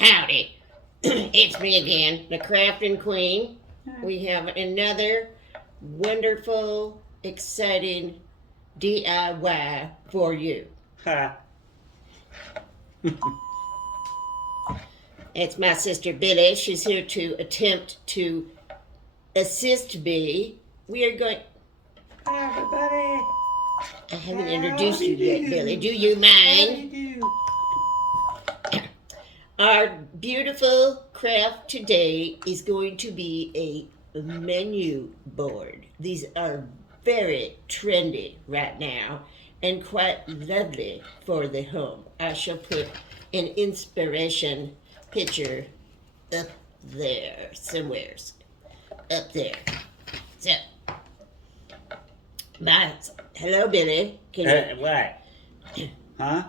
Howdy. It's me again, the Krafting Queen. We have another wonderful, exciting DIY for you. It's my sister Billy. She's here to attempt to assist me. We are going... Hi, everybody. I haven't introduced you yet, Billy. Do you mind? Our beautiful craft today is going to be a menu board. These are very trendy right now and quite lovely for the home. I shall put an inspiration picture up there somewhere. Up there. So, hello, Billy. Can you... What? Huh?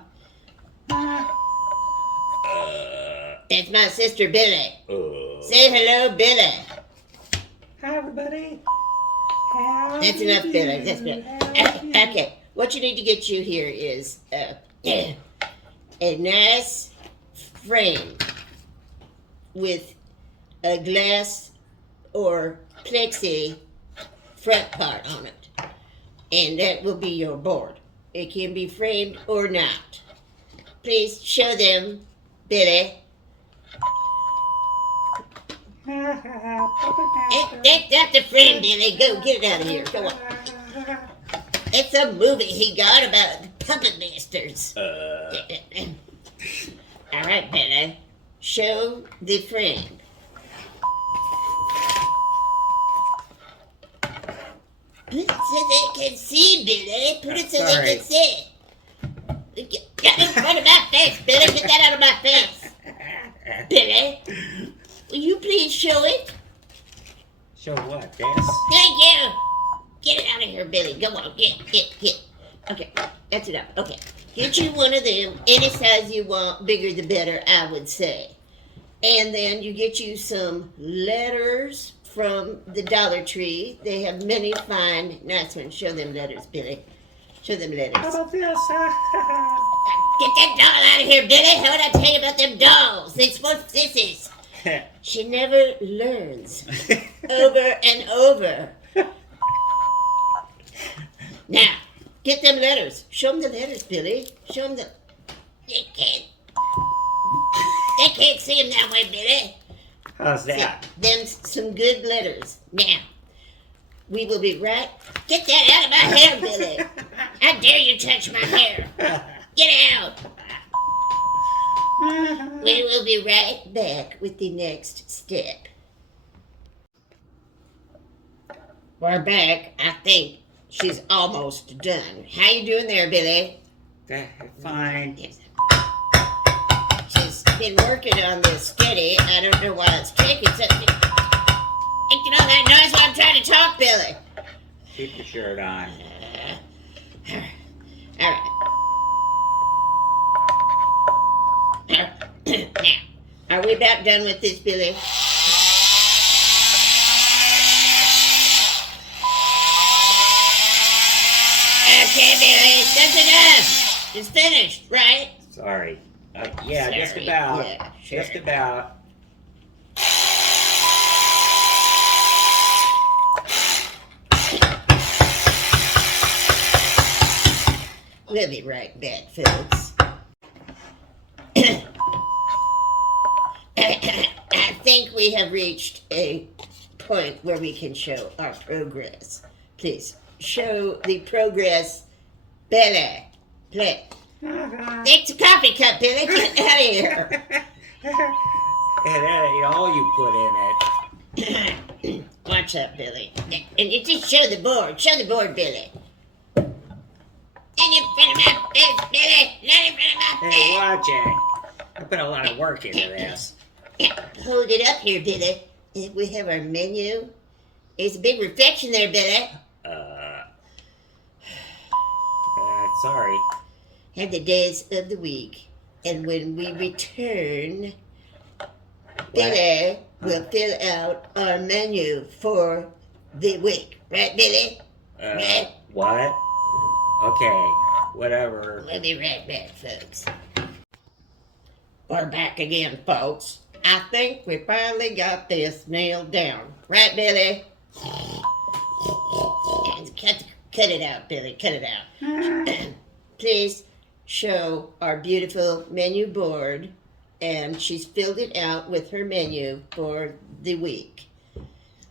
It's my sister Billy. Say hello, Billy. Hi, everybody. That's enough, Billy. That's enough. Okay, what you need to get you here is a nice frame with a glass or plexi front part on it. And that will be your board. It can be framed or not. Please show them, Billy. That's not the frame, Billy. Go, get it out of here. Go on. It's a movie he got about the puppet masters. All right, Billy. Show the frame. Put it so they can see, Billy. Put it so they can see. Get in front of my face, Billy. Get that out of my face. Billy, will you please show it? Show what, this? Thank you. Get it out of here, Billy. Go on. Get. Okay, that's enough. Okay. Get you one of them. Any size you want. Bigger the better, I would say. And then you get you some letters from the Dollar Tree. They have many fine, nice ones. Show them letters, Billy. Show them letters. How about this? Get that doll out of here, Billy. How would I tell you about them dolls? They're supposed sissies. She never learns. Over and over. Now, get them letters. Show them the letters, Billy. Show them the... They can't see them that way, Billy. How's that? Them some good letters. Now, we will be right... Get that out of my hair, Billy. How dare you touch my hair? Get out. We will be right back with the next step. We're back. I think she's almost done. How you doing there, Billy? Fine. Yes. She's been working on this steady. I don't know why it's taking such a... Making all that noise while I'm trying to talk, Billy. Keep your shirt on. All right. Now, are we about done with this, Billy? Okay, Billy, that's enough. It's finished, right? Sorry. Yeah, Sorry. just about. Yeah, sure. Just about. We'll be right back, folks. I think we have reached a point where we can show our progress. Please, show the progress, Billy. Play. Take the coffee cup, Billy. Get out of here. And that ain't all you put in it. Watch out, Billy. And you just show the board. Show the board, Billy. Not in front of my face, Billy. Not in front of my face. Hey, watch it. I put a lot of work into this. Yeah, hold it up here, Billy. We have our menu. There's a big reflection there, Billy. Sorry. Have the days of the week. And when we return, Billy will fill out our menu for the week. Right, Billy? Right? What? Okay, whatever. We'll be right back, folks. We're back again, folks. I think we finally got this nailed down. Right, Billy? And cut it out, Billy. Cut it out. Please show our beautiful menu board. And she's filled it out with her menu for the week.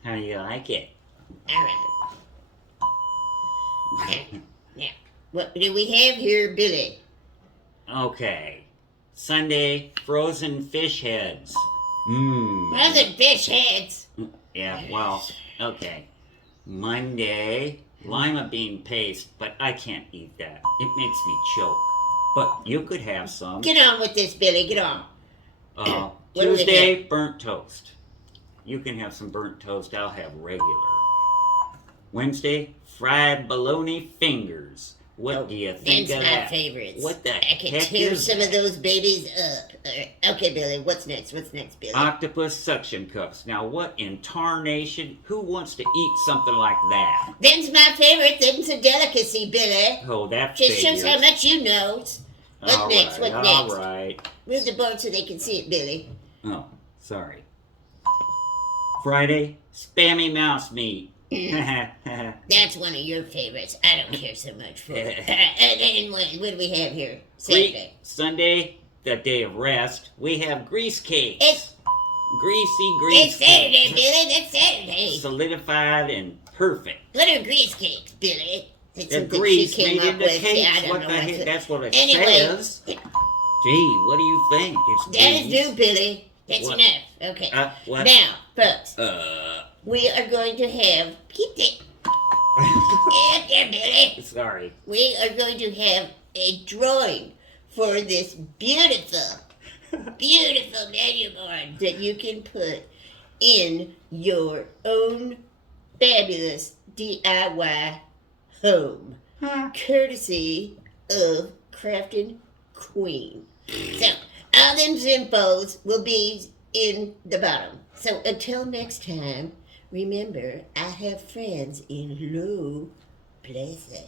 How do you like it? All right. Now, what do we have here, Billy? Okay. Sunday, frozen fish heads. Frozen fish heads. Yeah, well, okay. Monday, lima bean paste, but I can't eat that. It makes me choke. But you could have some. Get on with this, Billy. Get on. What do we Tuesday, burnt toast. You can have some burnt toast. I'll have regular. Wednesday, fried bologna fingers. What do you think That's of my that? favorites. What the I can heck tear is some that? of those babies up. Okay, Billy. What's next? What's next, Billy? Octopus suction cups. Now, what in tarnation? Who wants to eat something like that? Them's my favorite. Them's a delicacy, Billy. Oh, that Just figures. shows how much you know. What next? What next? All right. Move the board so they can see it, Billy. Oh, sorry. Friday, spammy mouse meat. That's one of your favorites. I don't care so much for it. And what do we have here? Saturday. Sunday, the day of rest, we have grease cakes. It's Grease Saturday, cakes. Billy. That's Saturday. Solidified and perfect. What are grease cakes, Billy? That's The something grease she came made up into with. cakes. Yeah, I don't What know the what's heck? it. That's what it Anyway. says. Gee, what do you think? It's That is grease. new, Billy. That's What? enough. Okay. What? Now, folks, Uh, we are going to have... Keep it. Yeah, there, Billy. sorry. We are going to have a drawing for this beautiful menu board that you can put in your own fabulous DIY home, courtesy of Krafting Queen. So, all them infos will be in the bottom. So, until next time, remember, I have friends in low places.